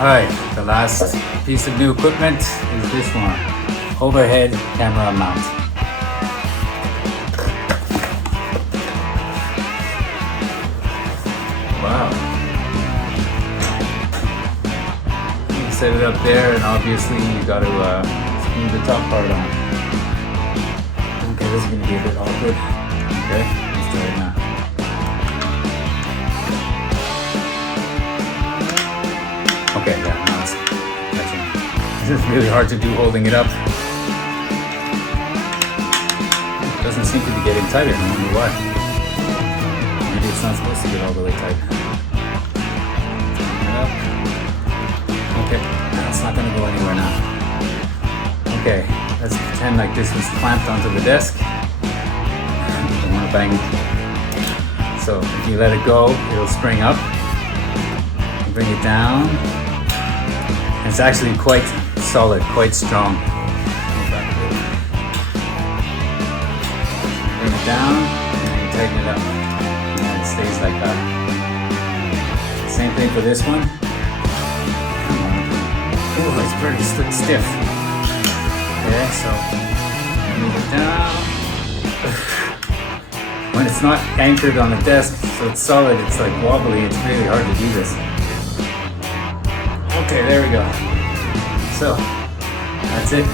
Alright, the last piece of new equipment is this one. Overhead Camera Mount. Wow. You can set it up there, and obviously you got to screw the top part on. Okay, this is going to be a bit awkward. Okay, let's try it now. Okay, yeah, now it's touching. This is really hard to do holding it up. It doesn't seem to be getting tighter, I don't know why. Maybe it's not supposed to get all the way tight. Okay, that's not going to go anywhere now. Okay, let's pretend like this was clamped onto the desk. Don't want to bang it. So if you let it go, it'll spring up. Bring it down. It's actually quite solid, quite strong. Bring it down and then you tighten it up. And it stays like that. Same thing for this one. Oh, it's pretty stiff. Okay, so move it down. When it's not anchored on the desk, so it's solid, it's like wobbly, it's really hard to do this. Okay, there we go. So, that's it.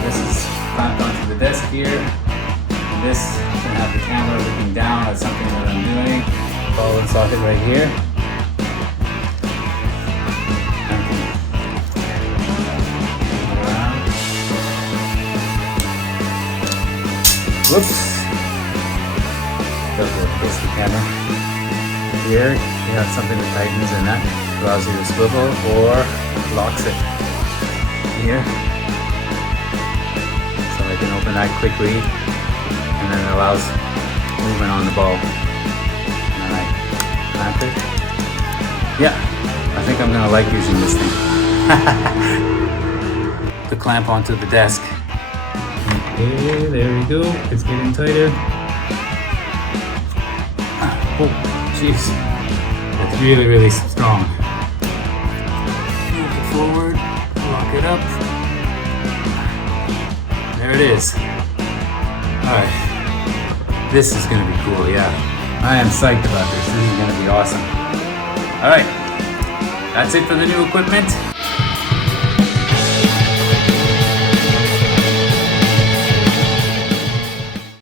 This is clamped onto the desk here. And this can have the camera looking down. That's something that I'm doing. Follow the socket right here. Whoops. Face the camera. Here, you have something that tightens and that allows you to swivel or locks it here. So I can open that quickly and then it allows movement on the ball. And then I clamp it. Yeah, I think I'm gonna like using this thing. The clamp onto the desk. Okay, there we go. It's getting tighter. Oh, jeez. It's really, really strong. Move it forward, lock it up. There it is. Alright. This is going to be cool, yeah. I am psyched about this. This is going to be awesome. Alright. That's it for the new equipment.